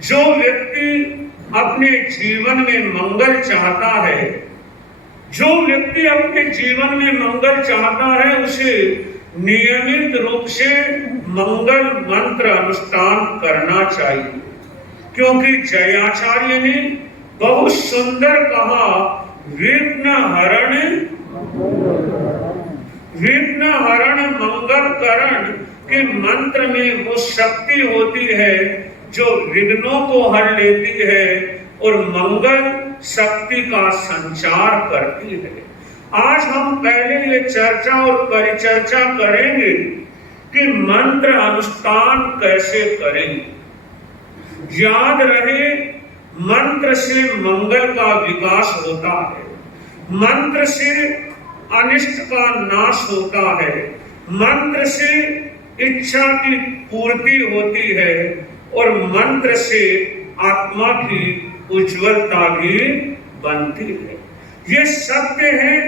जो व्यक्ति अपने जीवन में मंगल चाहता है, जो व्यक्ति अपने जीवन में मंगल चाहता है, उसे नियमित रूप से मंगल मंत्र अनुष्ठान करना चाहिए। क्योंकि जयाचार्य ने बहुत सुंदर कहा, विघ्न हरण मंगल करण के मंत्र में वो शक्ति होती है जो विघ्नों को हर लेती है और मंगल शक्ति का संचार करती है। आज हम पहले ये चर्चा और परिचर्चा करेंगे कि मंत्र अनुष्ठान कैसे करें। याद रहे, मंत्र से मंगल का विकास होता है, मंत्र से अनिष्ट का नाश होता है, मंत्र से इच्छा की पूर्ति होती है और मंत्र से आत्मा की उज्जवलता भी बनती है। ये सत्य है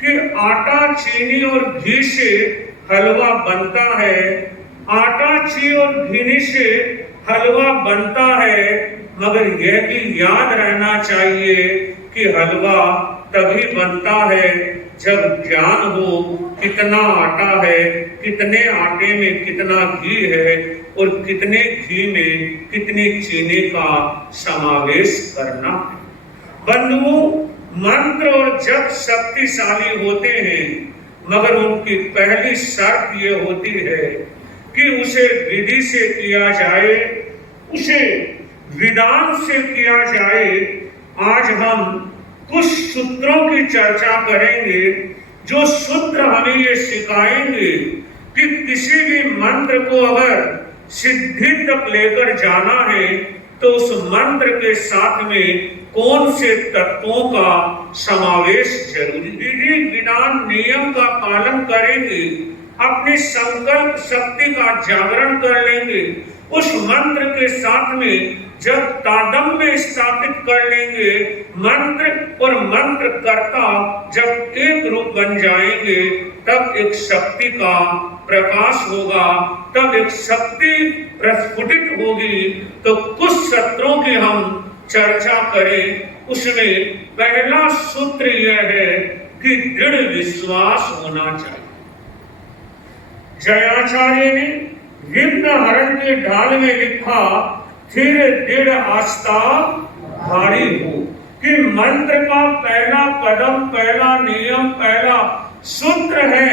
कि आटा, चीनी और घी से हलवा बनता है, आटा, चीनी और घी से हलवा बनता है, मगर यह भी याद रहना चाहिए कि हलवा तभी बनता है जब ज्ञान हो कितना आटा है, कितने आटे में कितना घी है और कितने घी में कितनी चीनी का समावेश करना है। बंधुओं, मंत्र और जप शक्तिशाली होते हैं, मगर उनकी पहली शर्त ये होती है कि उसे विधि से किया जाए, उसे विधान से किया जाए। आज हम कुछ सूत्रों की चर्चा करेंगे, जो सूत्र हमें ये सिखाएंगे कि किसी भी मंत्र को अगर सिद्धि तक लेकर जाना है तो उस मंत्र के साथ में कौन से तत्वों का समावेश जरूरी। विधि विधान नियम का पालन करेंगे, अपनी संकल्प शक्ति का जागरण कर लेंगे, उस मंत्र के साथ में जब तादम्य स्थापित कर लेंगे, मंत्र और मंत्र कर्ता जब एक रूप बन जाएंगे, तब एक शक्ति का प्रकाश होगा, तब एक शक्ति प्रस्फुटित होगी। तो कुछ सूत्रों की हम चर्चा करें। उसमें पहला सूत्र यह है कि दृढ़ विश्वास होना चाहिए। जयाचार्य ने विघ्न हरण के ढाल में लिखा, फिर दृढ़ आस्था भारी हो, कि मंत्र का पहला कदम, पहला नियम, पहला सूत्र है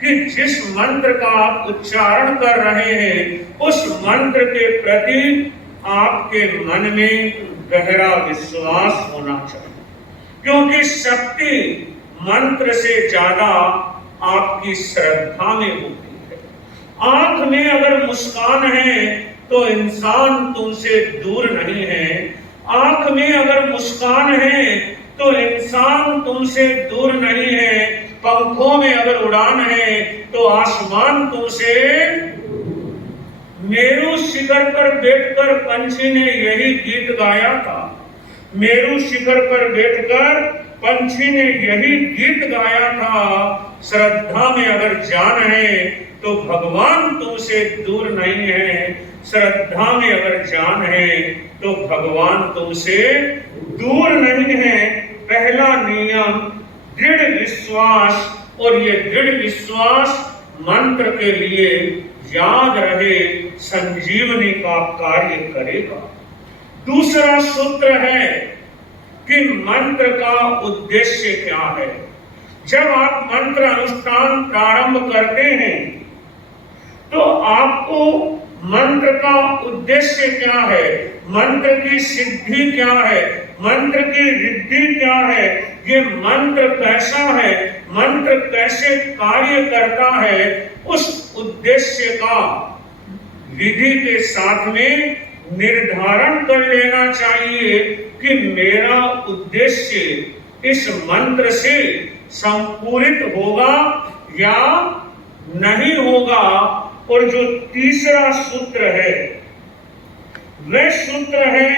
कि जिस मंत्र का आप उच्चारण कर रहे हैं उस मंत्र के प्रति आपके मन में गहरा विश्वास होना चाहिए। क्योंकि शक्ति मंत्र से ज्यादा आपकी श्रद्धा में होती है। आंख में अगर मुस्कान है तो इंसान तुमसे दूर नहीं है, आंख में अगर मुस्कान है तो इंसान तुमसे दूर नहीं है, पंखों में अगर उड़ान है तो आसमान तुमसे। मेरू शिखर पर बैठकर पंछी ने यही गीत गाया था, मेरू शिखर पर बैठकर पंछी ने यही गीत गाया था, श्रद्धा में अगर जान है तो भगवान तुमसे दूर नहीं है, श्रद्धा में अगर जान है तो भगवान तुमसे दूर नहीं है। पहला नियम दृढ़ विश्वास, और ये दृढ़ विश्वास मंत्र के लिए याद रहे संजीवनी का कार्य करेगा। दूसरा सूत्र है कि मंत्र का उद्देश्य क्या है। जब आप मंत्र अनुष्ठान प्रारंभ करते हैं तो आपको मंत्र का उद्देश्य क्या है, मंत्र की सिद्धि क्या है, मंत्र की रिद्धि क्या है, ये मंत्र कैसा है, मंत्र कैसे कार्य करता है, उस उद्देश्य का विधि के साथ में निर्धारण कर लेना चाहिए कि मेरा उद्देश्य इस मंत्र से संपूरित होगा या नहीं होगा। और जो तीसरा सूत्र है वह सूत्र है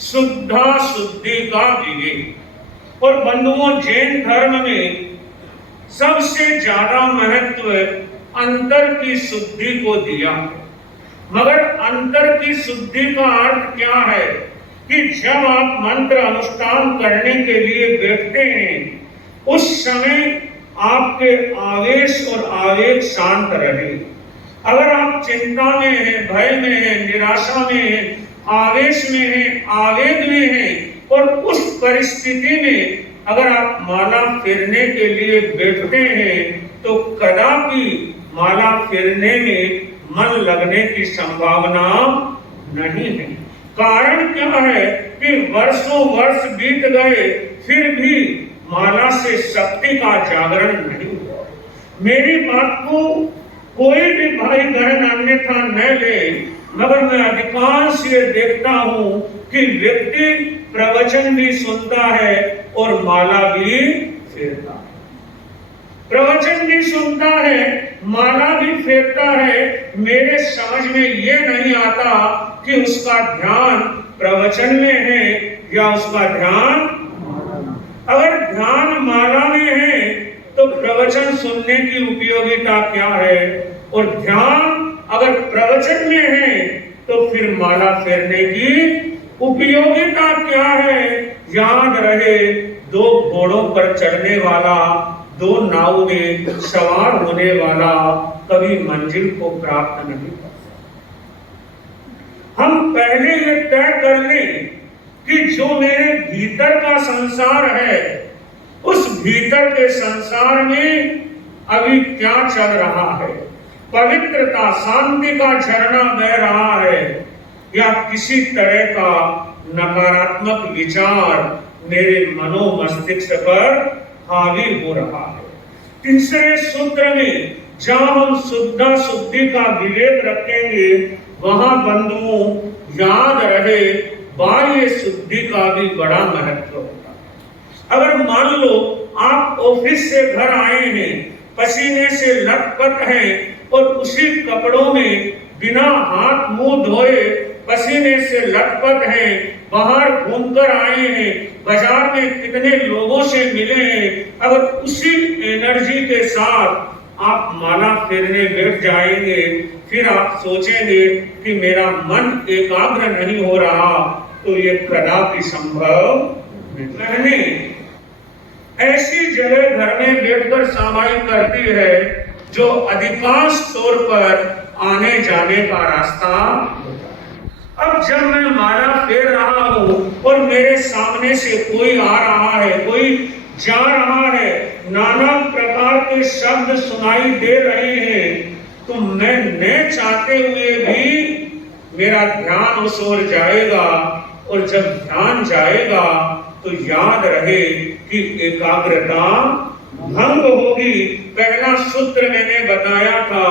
शुद्धा शुद्धि का विवेक। और बंधुओं, जैन धर्म में सबसे ज्यादा महत्व अंतर की शुद्धि को दिया है। मगर अंतर की शुद्धि का अर्थ क्या है? कि जब आप मंत्र अनुष्ठान करने के लिए बैठते हैं उस समय आपके आवेश और आवेग शांत रहे। अगर आप चिंता में हैं, भय में हैं, निराशा में हैं, आवेश में हैं, आवेग में हैं और उस परिस्थिति में अगर आप माला फेरने के लिए बैठते हैं तो कदापि माला फेरने में मन लगने की संभावना नहीं है। कारण क्या है कि वर्षों वर्ष बीत गए फिर भी माला से शक्ति का जागरण नहीं हुआ। मेरी बात को कोई भी भाई बहन अन्यथा न ले, मगर मैं अधिकांश ये देखता हूं कि व्यक्ति प्रवचन भी सुनता है और माला भी फेरता है, प्रवचन भी सुनता है, माला भी फेरता है। मेरे समझ में ये नहीं आता कि उसका ध्यान प्रवचन में है या उसका ध्यान, अगर ध्यान माला में है तो प्रवचन सुनने की उपयोगिता क्या है, और ध्यान अगर प्रवचन में है तो फिर माला फेरने की उपयोगिता क्या है। याद रहे, दो घोड़ों पर चढ़ने वाला, दो नाव में सवार होने वाला कभी मंजिल को प्राप्त नहीं कर सकता। हम पहले ये तय कर लें कि जो मेरे भीतर का संसार है उस भीतर के संसार में अभी क्या चल रहा है, पवित्रता शांति का झरना बह रहा है या किसी तरह का नकारात्मक विचार मेरे मनो मस्तिष्क पर हावी हो रहा है। तीसरे सूत्र में जहां हम शुद्धा शुद्धि का विवेक रखेंगे वहां बंधुओं याद रहे बाह्य शुद्धि का भी बड़ा महत्व होता है। अगर मान लो आप ऑफिस से घर आए हैं, पसीने से लथपथ हैं और उसी कपड़ों में बिना हाथ मुंह धोए पसीने से लथपथ हैं, बाहर घूमकर आए हैं, बाजार में कितने लोगों से मिले हैं, अगर उसी एनर्जी के साथ आप माला फेरने बैठ जाएंगे फिर आप सोचेंगे कि मेरा मन एकाग्र नहीं हो रहा, तो ये कदापि संभव नहीं। ऐसी जगह घर में बैठकर सामायिक करती है जो अधिकांश तौर पर आने जाने का रास्ता। अब जब मैं माला फेर रहा हूं और मेरे सामने से कोई आ रहा है, कोई जा रहा है, नाना प्रकार के शब्द सुनाई दे रहे हैं, तो मैं न चाहते हुए भी मेरा ध्यान उस ओर जाएगा, और जब ध्यान जाएगा तो याद रहे कि एकाग्रता भंग होगी। पहला सूत्र मैंने बताया था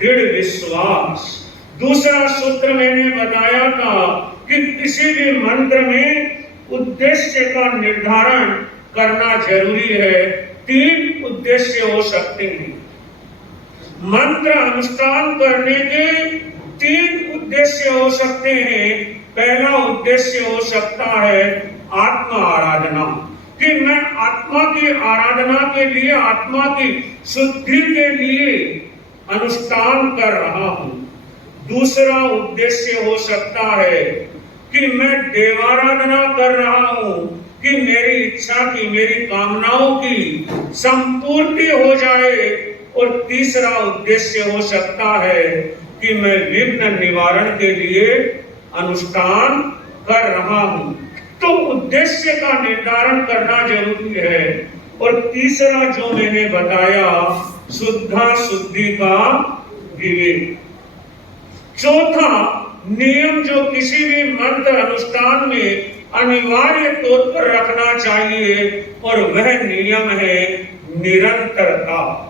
दृढ़ विश्वास, दूसरा सूत्र मैंने बताया था कि किसी भी मंत्र में उद्देश्य का निर्धारण करना जरूरी है। तीन उद्देश्य हो सकते हैं। मंत्र अनुष्ठान करने के तीन उद्देश्य हो सकते हैं। पहला उद्देश्य हो सकता है आत्मा आराधना, कि मैं आत्मा की आराधना के लिए, आत्मा की शुद्धि के लिए अनुष्ठान कर रहा हूं। दूसरा उद्देश्य हो सकता है कि मैं देवाराधना कर रहा हूं, कि मेरी इच्छा की, मेरी कामनाओं की संपूर्ति हो जाए। और तीसरा उद्देश्य हो सकता है कि मैं विघ्न निवारण के लिए अनुष्ठान कर रहा हूं। तो उद्देश्य का निर्धारण करना जरूरी है। और तीसरा जो मैंने बताया शुद्धा शुद्धि का विवेक। चौथा नियम जो किसी भी मंत्र अनुष्ठान में अनिवार्य तौर पर रखना चाहिए और वह नियम है निरंतरता।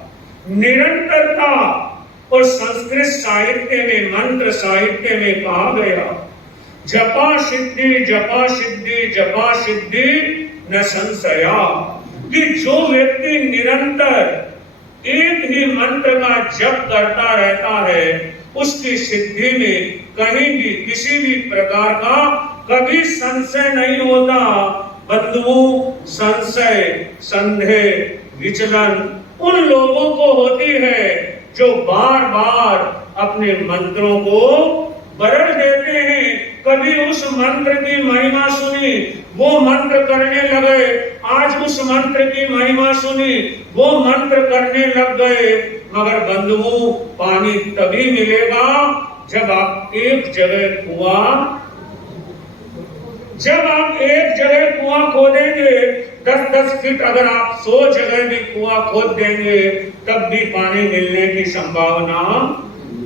निरंतरता, और संस्कृत साहित्य में, मंत्र साहित्य में कहा गया जपा सिद्धि जपा सिद्धि जपा सिद्धि न संशया, कि जो व्यक्ति निरंतर एक ही मंत्र का जप करता रहता है उसकी सिद्धि में कहीं भी किसी भी प्रकार का कभी संशय नहीं होता। बंधुओं, संशय, संदेह, विचलन उन लोगों को होती है जो बार बार अपने मंत्रों को बदल देते हैं। कभी उस मंत्र की महिमा सुनी, वो मंत्र करने लगे, आज उस मंत्र की महिमा सुनी, वो मंत्र करने लग गए। मगर बंधुओं, पानी तभी मिलेगा जब आप एक जगह कुआं खोदेंगे, 10-10 फीट अगर आप 100 जगह भी कुआं खोद देंगे, तब भी पानी मिलने की संभावना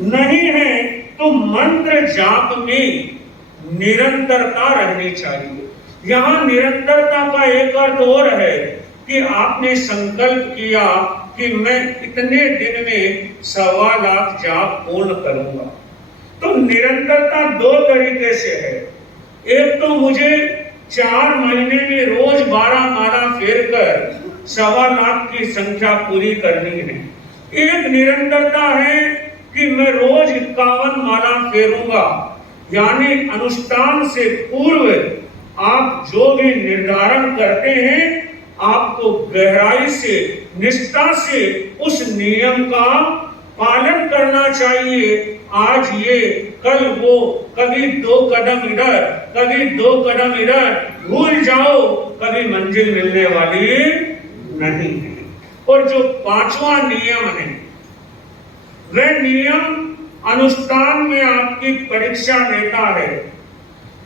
नहीं है। तो मंत्र जाप में निरंतरता रहनी चाहिए। यहाँ निरंतरता का एक अर्थ और है कि आपने संकल्प किया कि मैं इतने दिन में 1.25 लाख जाप पूर्ण करूंगा। तो निरंतरता 2 तरीके से है। एक तो मुझे 4 महीने में रोज 12 माला फेर कर 1.25 लाख की संख्या पूरी करनी है। एक निरंतरता है कि मैं रोज 51 माला फेरूंगा, यानी अनुष्ठान से पूर्व आप जो भी निर्धारण करते हैं, आपको गहराई से, निष्ठा से उस नियम का पालन करना चाहिए। आज ये, कल वो, कभी 2 कदम इधर, कभी 2 कदम इधर, भूल जाओ, कभी मंजिल मिलने वाली नहीं है। और जो 5वां नियम है, वह नियम अनुष्ठान में आपकी परीक्षा लेता है,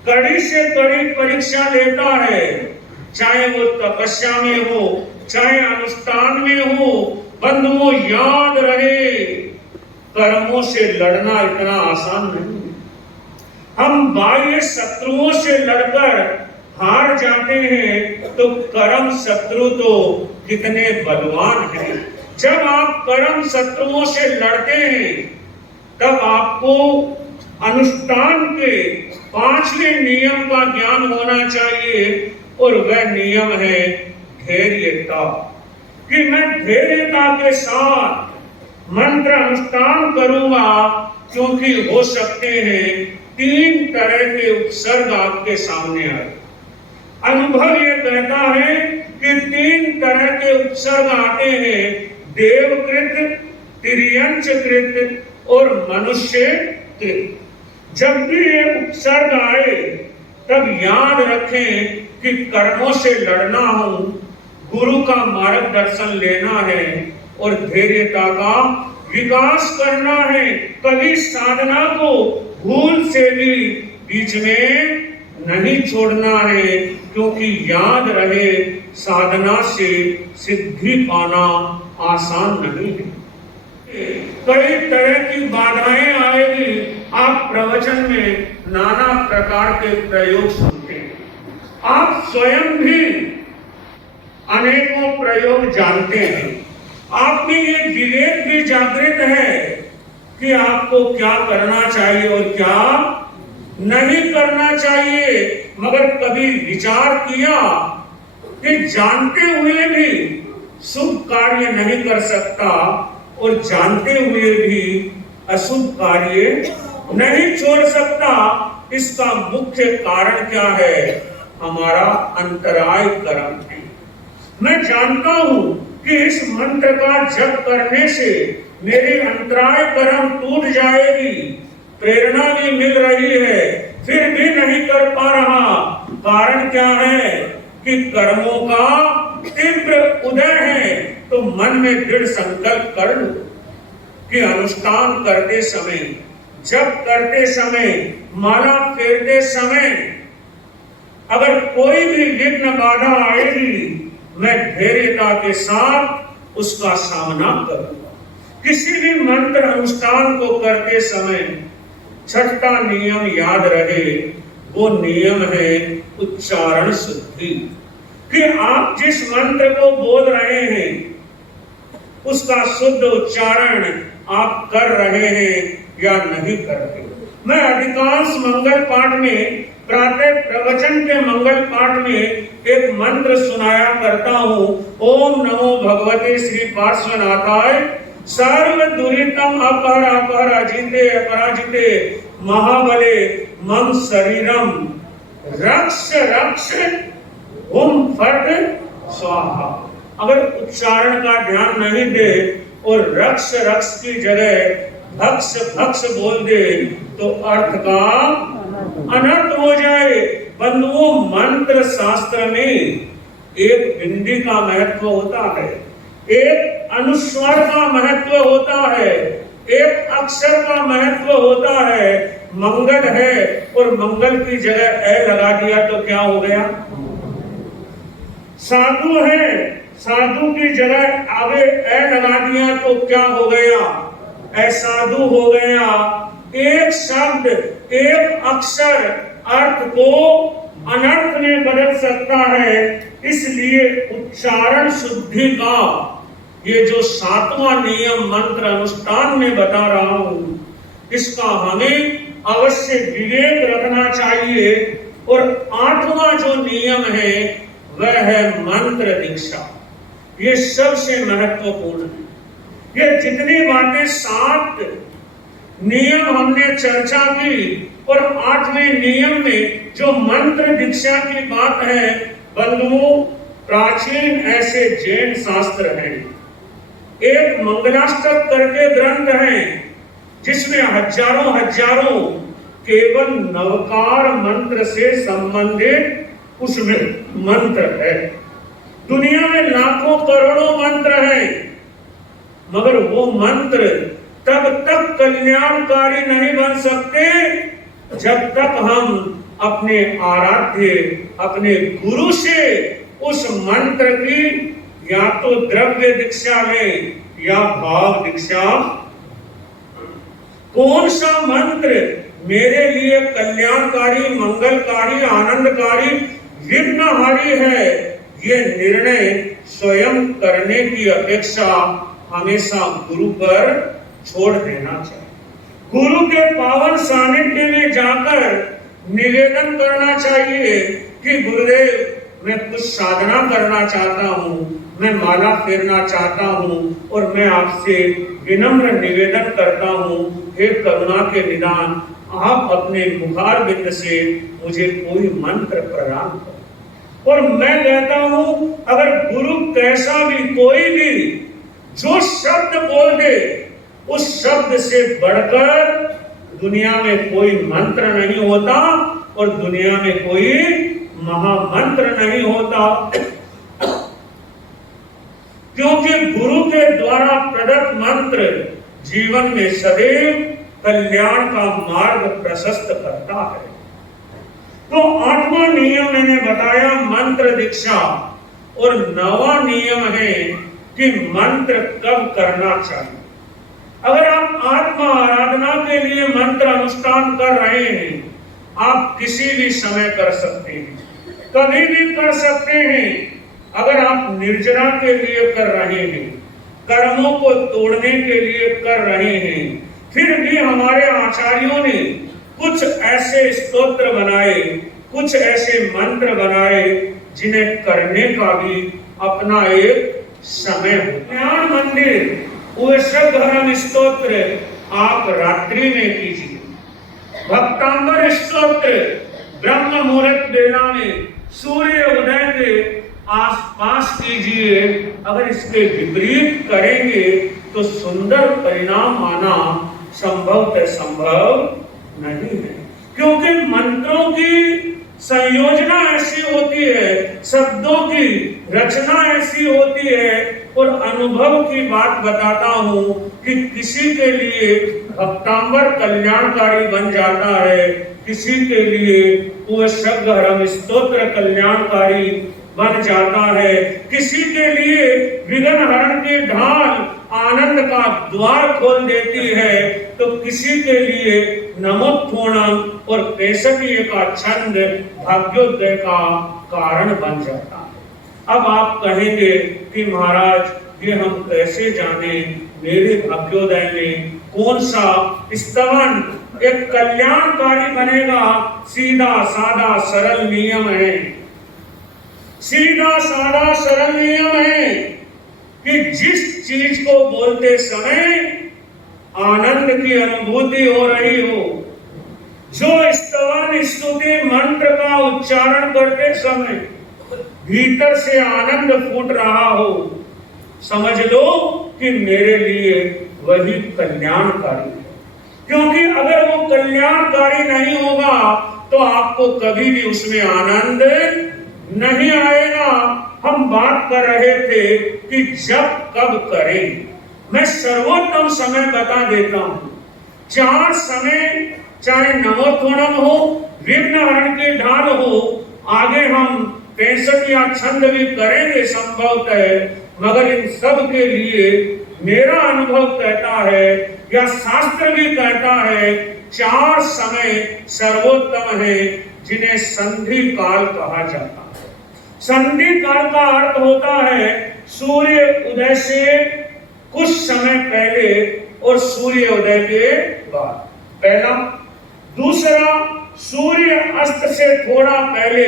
कड़ी से कड़ी परीक्षा लेता है। चाहे वो तपस्या में हो, चाहे अनुष्ठान में हो। बंधुओं, याद रहे, कर्मों से लड़ना इतना आसान नहीं है। हम बाह्य शत्रुओं से लड़कर हार जाते हैं, तो कर्म शत्रु तो कितने बलवान हैं। जब आप कर्म शत्रुओं से लड़ते हैं, तब आपको अनुष्ठान के 5वें नियम का ज्ञान होना चाहिए, और वह नियम है धैर्यता। कि मैं धैर्यता के साथ मंत्र अनुष्ठान करूंगा, क्योंकि हो सकते हैं 3 तरह के उपसर्ग आपके सामने आए। अनुभव ये कहता है कि 3 तरह के उपसर्ग आते हैं, देवकृत, तिर्यंचकृत और मनुष्यकृत। जब भी ये उपसर्ग आए, तब याद रखें कि कर्मों से लड़ना हो, गुरु का मार्गदर्शन लेना है और धैर्यता का विकास करना है। कभी साधना को भूल से भी बीच में नहीं छोड़ना है, क्योंकि याद रहे, साधना से सिद्धि पाना आसान नहीं है। कई तरह की बाधाएं आएगी। आप प्रवचन में नाना प्रकार के प्रयोग सुनते हैं, आप स्वयं भी अनेकों प्रयोग जानते हैं। आप में ये विवेक भी जागृत है कि आपको क्या करना चाहिए और क्या नहीं करना चाहिए। मगर कभी विचार किया कि जानते हुए भी शुभ कार्य नहीं कर सकता, और जानते हुए भी अशुभ कार्य नहीं छोड़ सकता। इसका मुख्य कारण क्या है? हमारा अंतराय कर्म है। मैं जानता हूं कि इस मंत्र का जप करने से मेरी अंतराय कर्म टूट जाएगी, प्रेरणा भी मिल रही है, फिर भी नहीं कर पा रहा। कारण क्या है? कि कर्मों का तीव्र उदय है। तो मन में दृढ़ संकल्प कर लो कि अनुष्ठान करते समय, जप करते समय, माला फेरते समय अगर कोई भी विघ्न बाधा आएगी, मैं धैर्यता के साथ उसका सामना करूंगा। किसी भी मंत्र अनुष्ठान को करते समय 6ठा नियम याद रहे, वो नियम है उच्चारण शुद्धि। कि आप जिस मंत्र को बोल रहे हैं, उसका शुद्ध उच्चारण आप कर रहे हैं या नहीं कर रहे। मैं अधिकांश मंगल पाठ में, प्रातः प्रवचन के मंगल पाठ में एक मंत्र सुनाया करता हूँ। ओम नमो भगवते श्री पार्श्वनाथाय सर्व दुरितम अपराजिते अपराजिते महाबले मम शरीरम रक्ष रक्ष ओम फट स्वाहा। अगर उच्चारण का ध्यान नहीं दे और रक्ष रक्ष की जगह भक्ष भक्ष बोल दे, तो अर्थ का अनर्थ हो जाए। बंधुओं, मंत्र शास्त्र में एक बिंदी का महत्व होता है, एक अनुस्वार का महत्व होता है, एक अक्षर का महत्व होता है। मंगल है और मंगल की जगह ए लगा दिया तो क्या हो गया? साधु है, साधु की जगह आगे ए लगा दिया तो क्या हो गया? असाधु हो गया। एक शब्द, एक अक्षर अर्थ को अनर्थ में बदल सकता है। इसलिए उच्चारण शुद्धि का ये जो 7वां नियम मंत्र अनुष्ठान में बता रहा हूं, इसका हमें अवश्य विवेक रखना चाहिए। और 8वां जो नियम है वह है मंत्र दीक्षा। ये सबसे महत्वपूर्ण है। ये जितनी बातें 7 नियम हमने चर्चा की और 8वें नियम में जो मंत्र दीक्षा की बात है, बंधुओं, प्राचीन ऐसे जैन शास्त्र हैं, एक मंगलाष्टक करके ग्रंथ है जिसमें हजारों केवल नवकार मंत्र से संबंधित उसमें मंत्र है। दुनिया में लाखों करोड़ों मंत्र हैं, मगर वो मंत्र तब तक कल्याणकारी नहीं बन सकते जब तक हम अपने आराध्य, अपने गुरु से उस मंत्र की या तो द्रव्य दीक्षा लें या भाव दीक्षा। कौन सा मंत्र मेरे लिए कल्याणकारी, मंगलकारी, आनंदकारी, विघ्नहारी है, ये निर्णय स्वयं करने की अपेक्षा हमेशा गुरु पर छोड़ देना चाहिए। गुरु के पावन सानिध्य में जाकर निवेदन करना चाहिए कि गुरुदेव, मैं कुछ साधना करना चाहता हूँ, मैं माला फेरना चाहता हूँ और मैं आपसे विनम्र निवेदन करता हूँ, हे करुणा के निदान, आप अपने मुखार बिंद से मुझे कोई मंत्र प्रदान करो। और मैं कहता हूँ, अगर गुरु कैसा भी, कोई भी जो शब्द बोल दे, उस शब्द से बढ़कर दुनिया में कोई मंत्र नहीं होता और दुनिया में कोई महामंत्र नहीं होता। क्योंकि गुरु के द्वारा प्रदत्त मंत्र जीवन में सदैव कल्याण का मार्ग प्रशस्त करता है। तो 8वां नियम मैंने बताया मंत्र दीक्षा, और 9वां नियम है कि मंत्र कब करना चाहिए। अगर आप आत्मा आराधना के लिए मंत्र अनुष्ठान कर रहे हैं, आप किसी भी समय कर सकते हैं, कभी भी कर सकते हैं। अगर आप निर्जरा के लिए कर रहे हैं, कर्मों को तोड़ने के लिए कर रहे हैं, फिर भी हमारे आचार्यों ने कुछ ऐसे स्तोत्र बनाए, कुछ ऐसे मंत्र बनाए जिन्हें करने का भी अपना एक समय है। ज्ञान मंदिर उषघरम स्तोत्र आप रात्रि में कीजिए, भक्तांबर स्तोत्र ब्रह्म मुहूर्त बेला में सूर्य उदय के आसपास कीजिए। अगर इसके विपरीत करेंगे तो सुंदर परिणाम आना संभव नहीं है, क्योंकि मंत्रों की संयोजना ऐसी होती है, शब्दों की रचना ऐसी होती है। और अनुभव की बात बताता हूँ कि किसी के लिए भक्तांबर कल्याणकारी बन जाता है, किसी के लिए वह शब्दहरम स्तोत्र कल्याणकारी बन जाता है, किसी के लिए विघ्न हरण की ढाल आनंद का द्वार खोल देती है, तो किसी के लिए नमोत्थोणम और कैसकीय का छंद भाग्योदय का कारण बन जाता है। अब आप कहेंगे कि महाराज, ये हम कैसे जाने मेरे भाग्योदय में कौन सा स्तवन एक कल्याणकारी बनेगा? सीधा साधा सरल नियम है, सीधा साधा सरल नियम है कि जिस चीज को बोलते समय आनंद की अनुभूति हो रही हो, जो स्तवन स्तुति मंत्र का उच्चारण करते समय भीतर से आनंद फूट रहा हो, समझ लो कि मेरे लिए वही कल्याणकारी है। क्योंकि अगर वो कल्याणकारी नहीं होगा तो आपको कभी भी उसमें आनंद नहीं आएगा। हम बात कर रहे थे कि जब कब करें। मैं सर्वोत्तम समय बता देता हूं। 4 समय, चाहे नवोत्थानम हो, विघ्नहरण की ढाल हो, आगे हम 65 या छंद भी करेंगे संभवतः, मगर इन सब के लिए मेरा अनुभव कहता है या शास्त्र भी कहता है 4 समय सर्वोत्तम है, जिन्हें संधि काल कहा जाता है। संधि काल का अर्थ होता है सूर्य उदय से कुछ समय पहले और सूर्य उदय के बाद, पहला। दूसरा, सूर्य अस्त से थोड़ा पहले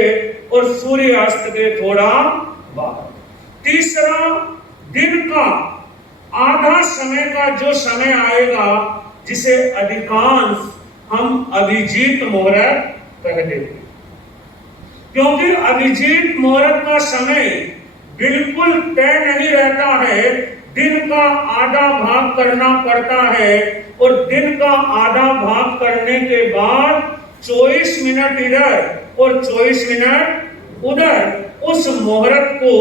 और सूर्य अस्त के थोड़ा बाद। तीसरा, दिन का आधा समय का जो समय आएगा, जिसे अधिकांश हम अभिजीत मुहूर्त कह देते हैं, क्योंकि अभिजीत मुहूर्त का समय बिल्कुल तय नहीं रहता है। दिन का आधा भाग करना पड़ता है और दिन का आधा भाग करने के बाद 24 मिनट इधर और 24 मिनट उधर, उस मुहूर्त को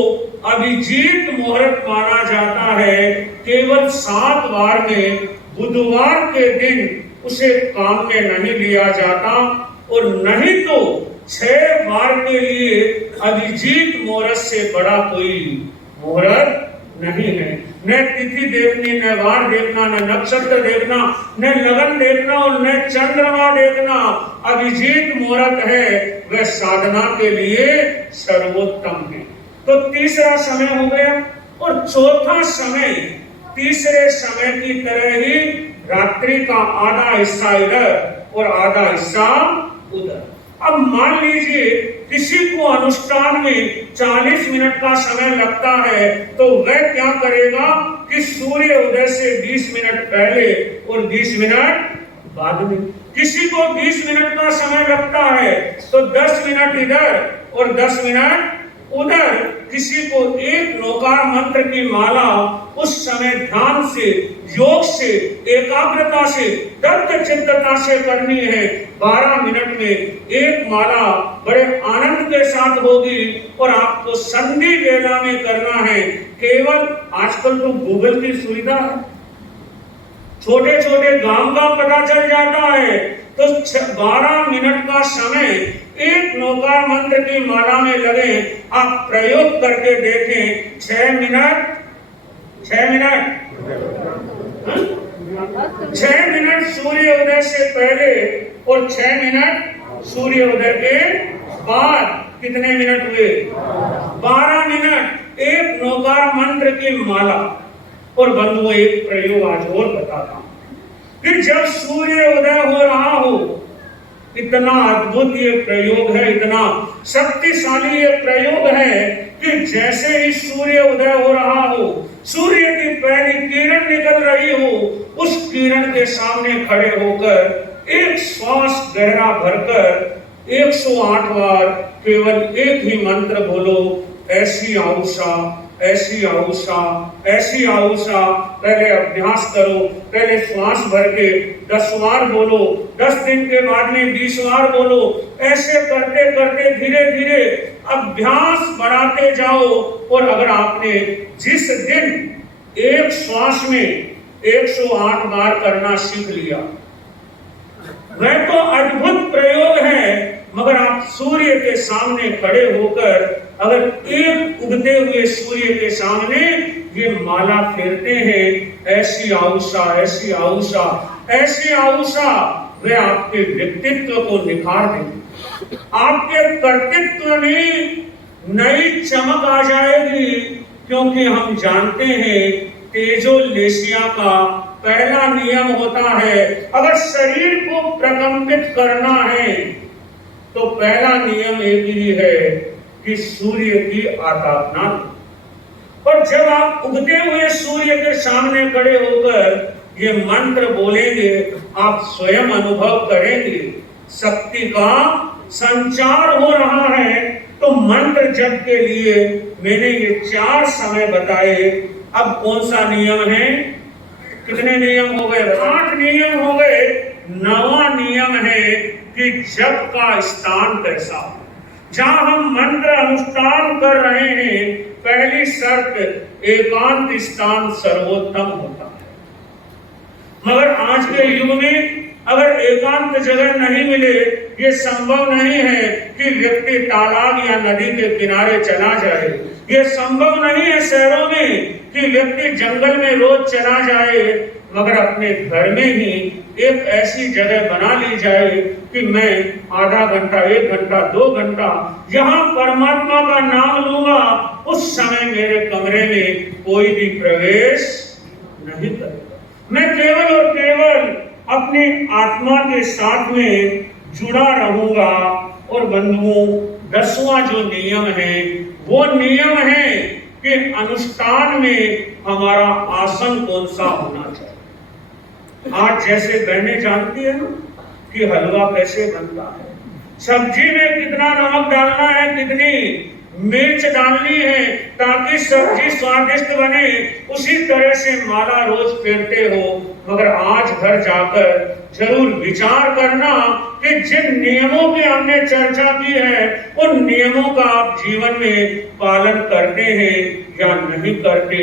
अभिजीत मुहूर्त माना जाता है। केवल 7 वार में बुधवार के दिन उसे काम में नहीं लिया जाता और नहीं तो 6 वार के लिए अभिजीत मुहूर्त से बड़ा कोई मुहूर्त नहीं है। न तिथि देखनी, न वार देखना, न नक्षत्र देखना, न लगन देखना और न चंद्रमा देखना अभिजीत मुहूर्त है, वह साधना के लिए सर्वोत्तम है। तो तीसरा समय हो गया। और चौथा समय तीसरे समय की तरह ही रात्रि का आधा हिस्सा इधर और आधा हिस्सा उधर। अब मान लीजिए किसी को अनुष्ठान में 40 मिनट का समय लगता है, तो वह क्या करेगा कि सूर्य उदय से 20 मिनट पहले और 20 मिनट बाद में। किसी को 20 मिनट का समय लगता है तो 10 मिनट इधर और 10 मिनट उधर। किसी को एक नौकार मंत्र की माला उस समय ध्यान से, योग से, एकाग्रता से, दृढ़ चित्तता से करनी है। 12 मिनट में एक माला बड़े आनंद के साथ होगी और आपको संधि वेला में करना है। केवल आजकल तो गूगल की सुविधा है, छोटे छोटे गांव का पता चल जाता है। तो 12 मिनट का समय एक नौकार मंत्र की माला में लगे, आप प्रयोग करके देखें। 6 मिनट 6 मिनट सूर्य उदय से पहले और 6 मिनट सूर्य उदय के बाद। कितने मिनट हुए? 12 मिनट एक नौकार मंत्र की माला। और बंधुओं, एक प्रयोग आज और बताता हूं कि जब सूर्य उदय हो रहा हो, इतना अद्भुत ये प्रयोग है, इतना शक्तिशाली ये प्रयोग है कि जैसे ही सूर्य उदय हो रहा हो, सूर्य की पहली किरण निकल रही हो, उस किरण के सामने खड़े होकर एक श्वास गहरा भरकर 108 बार केवल एक ही मंत्र बोलो, ऐसी आउषा, ऐसी आउषा, ऐसी आउषा। पहले अभ्यास करो, पहले श्वास भर के 10 बार बोलो, 10 दिन के बाद में 20 बार बोलो। ऐसे करते करते धीरे धीरे अभ्यास बढ़ाते जाओ। और अगर आपने जिस दिन एक श्वास में 108 बार करना सीख लिया, वह तो अद्भुत प्रयोग है। मगर आप सूर्य के सामने खड़े होकर अगर एक उगते हुए सूर्य के सामने ये माला फेरते हैं, ऐसी आउषा, ऐसी आउषा, ऐसी आउषा, वे आपके व्यक्तित्व को निखार देंगे। आपके कर्तृत्व में नई चमक आ जाएगी, क्योंकि हम जानते हैं तेजोलेशिया का पहला नियम होता है, अगर शरीर को प्रकंपित करना है तो पहला नियम एक ही है कि सूर्य की आराधना। और जब आप उगते हुए सूर्य के सामने खड़े होकर ये मंत्र बोलेंगे, आप स्वयं अनुभव करेंगे शक्ति का संचार हो रहा है। तो मंत्र जप के लिए मैंने ये 4 समय बताए। अब कौन सा नियम है? कितने नियम हो गए? 8 नियम हो गए। 9वां नियम है कि जप का स्थान कैसा हो। जहां हम मंत्र अनुष्ठान कर रहे हैं, पहली शर्त एकांत स्थान सर्वोत्तम होता है। मगर आज के युग में अगर एकांत जगह नहीं मिले, ये संभव नहीं है कि व्यक्ति तालाब या नदी के किनारे चला जाए। ये संभव नहीं है शहरों में कि व्यक्ति जंगल में रोज चला जाए, मगर अपने घर में ही एक ऐसी जगह बना ली जाए कि मैं आधा घंटा, 1 घंटा, 2 घंटा यहाँ परमात्मा का नाम लूंगा, उस समय मेरे कमरे में कोई भी प्रवेश नहीं करेगा। मैं केवल और केवल अपनी आत्मा के साथ में जुड़ा रहूंगा। और बंधुओं, 10वां जो नियम है वो नियम है कि अनुष्ठान में हमारा आसन कौन सा होना चाहिए। आज जैसे बहनें जानती है ना कि हलवा कैसे बनता है, सब्जी में कितना नमक डालना है, कितनी मिर्च डालनी है ताकि सब्जी स्वादिष्ट बने, उसी तरह से माला रोज फेरते हो। मगर आज घर जाकर जरूर विचार करना कि जिन नियमों की हमने चर्चा की है, उन नियमों का आप जीवन में पालन करते हैं या नहीं करते।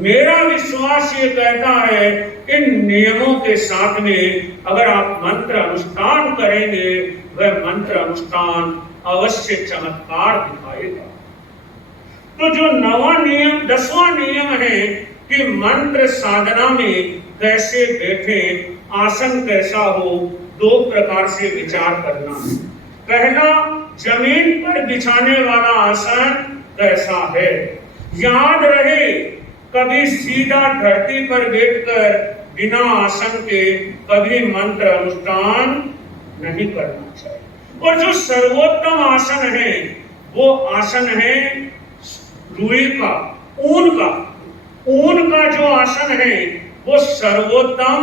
मेरा विश्वास ये कहता है, इन नियमों के साथ में अगर आप मंत्र अनुष्ठान करेंगे, वह मंत्र अनुष्ठान अवश्य चमत्कार दिखाएगा। तो जो 10वां नियम है कि मंत्र साधना में कैसे बैठे, आसन कैसा हो, 2 प्रकार से विचार करना है। पहला, जमीन पर बिछाने वाला आसन कैसा है। याद रहे, कभी सीधा धरती पर बैठकर बिना आसन के कभी मंत्र अनुष्ठान नहीं करना चाहिए। और जो सर्वोत्तम आसन है वो आसन है रुई का, ऊन का जो आसन है वो सर्वोत्तम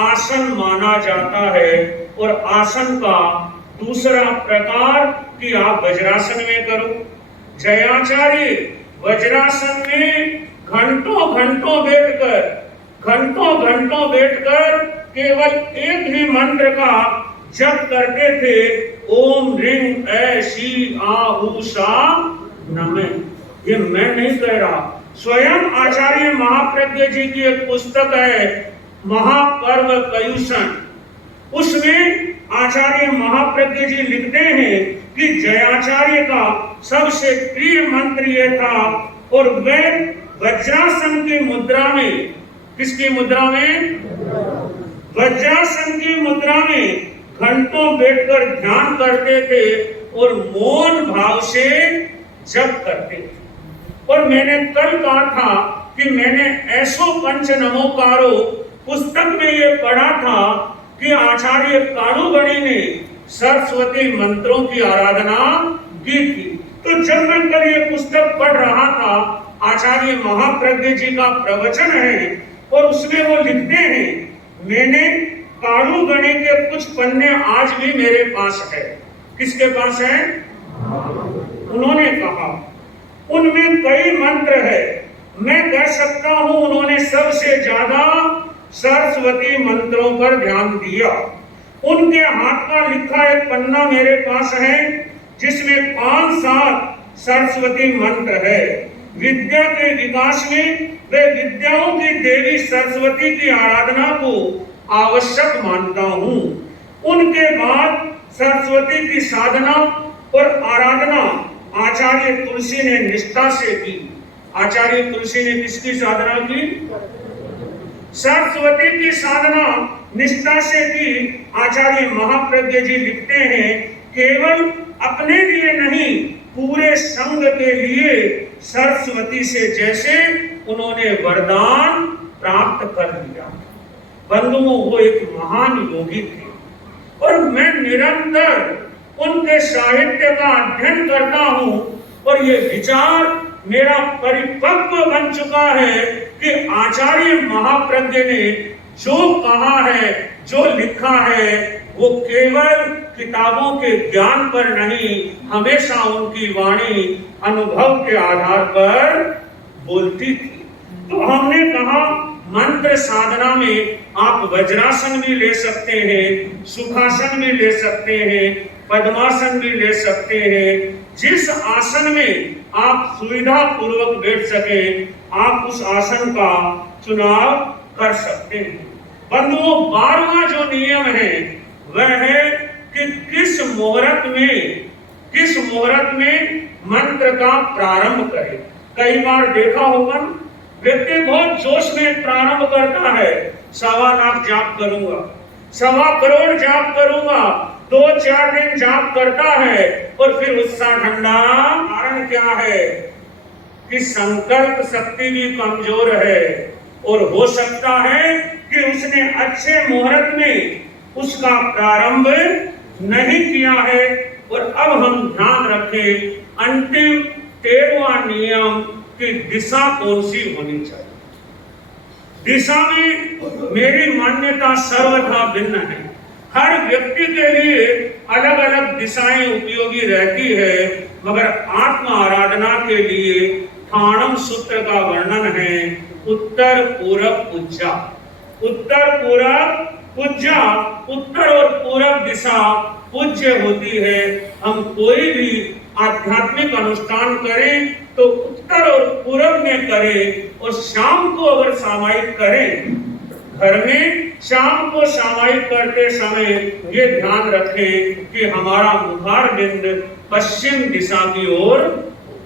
आसन माना जाता है। और आसन का दूसरा प्रकार कि आप वज्रासन में करो। जयाचार्य वज्रासन में घंटों बैठकर केवल एक ही मंत्र का जप करते थे, ओम ह्रीं ऐ शी आ हू सा नमः। ये मैं नहीं कह रहा, स्वयं आचार्य महाप्रज्ञ जी की एक पुस्तक है महापर्व कयुषण। उसमें आचार्य महाप्रज्ञ जी लिखते हैं कि जयाचार्य का सबसे प्रिय मंत्र ये था। और वह वज्रासन की मुद्रा में, किसकी मुद्रा में? वज्रासन की मुद्रा में घंटों बैठकर ध्यान करते थे और मौन भाव से जप करते थे। और मैंने कल कहा था कि मैंने ऐसो पंच नमोकारो पुस्तक में ये पढ़ा था कि आचार्य काणुगणी ने सरस्वती मंत्रों की आराधना की थी। तो जब मैं कल ये पुस्तक पढ़ रहा था, आचार्य महाप्रज्ञ जी का प्रवचन है और उसमें वो लिखते हैं, मैंने काणुगणी के कुछ पन्ने आज भी मेरे पास है। किसके पास है? उन्होंने कहा उनमें कई मंत्र है, मैं कर सकता हूं। उन्होंने सबसे ज्यादा सरस्वती मंत्रों पर ध्यान दिया। उनके हाथ का लिखा एक पन्ना मेरे पास है जिसमें 5-7 सरस्वती मंत्र है। विद्या के विकास में वे विद्याओं की देवी सरस्वती की आराधना को आवश्यक मानता हूँ। उनके बाद सरस्वती की साधना और आराधना आचार्य तुलसी ने निष्ठा से की। आचार्य तुलसी ने किसकी साधना की? सरस्वती की साधना निष्ठा से की। आचार्य महाप्रज्ञ जी लिखते हैं, केवल अपने लिए नहीं, पूरे संघ के लिए सरस्वती से जैसे उन्होंने वरदान प्राप्त कर लिया। बंधुओं, वो एक महान योगी थे और मैं निरंतर उनके साहित्य का अध्ययन करता हूँ और ये विचार मेरा परिपक्व बन चुका है कि आचार्य महाप्रज्ञ ने जो कहा है, जो लिखा है, वो केवल किताबों के ज्ञान पर नहीं, हमेशा उनकी वाणी अनुभव के आधार पर बोलती थी। तो हमने कहा मंत्र साधना में आप वज्रासन भी ले सकते हैं, सुखासन भी ले सकते हैं, पद्मासन भी ले सकते हैं। जिस आसन में आप सुविधा पूर्वक बैठ सके आप उस आसन का चुनाव कर सकते हैं। बंधुओं, 12वां जो नियम है वह है कि किस मुहूर्त में मंत्र का प्रारंभ करें। कई बार देखा होगा व्यक्ति बहुत जोश में प्रारंभ करता है, 1.25 लाख जाप करूंगा, 1.25 करोड़ जाप करूंगा, 2-4 दिन जाप करता है और फिर उत्साह ठंडा। कारण क्या है कि संकल्प शक्ति भी कमजोर है और हो सकता है कि उसने अच्छे मुहूर्त में उसका प्रारंभ नहीं किया है। और अब हम ध्यान रखें अंतिम 13वां नियम की दिशा कौन सी होनी चाहिए। दिशा में मेरी मान्यता सर्वथा भिन्न है। हर व्यक्ति के लिए अलग अलग दिशाएं उपयोगी रहती है, मगर आत्म आराधना के लिए ठाणम सूत्र का वर्णन है उत्तर पूरब पूजा। उत्तर पूरब पूजा, उत्तर और पूरब दिशा पूज्य होती है। हम कोई भी आध्यात्मिक अनुष्ठान करें तो उत्तर और पूरब में करें और शाम को अगर सामायिक करें घर में, शाम को सामायिक करते समय ये ध्यान रखें कि हमारा मुखार बिंद पश्चिम दिशा की ओर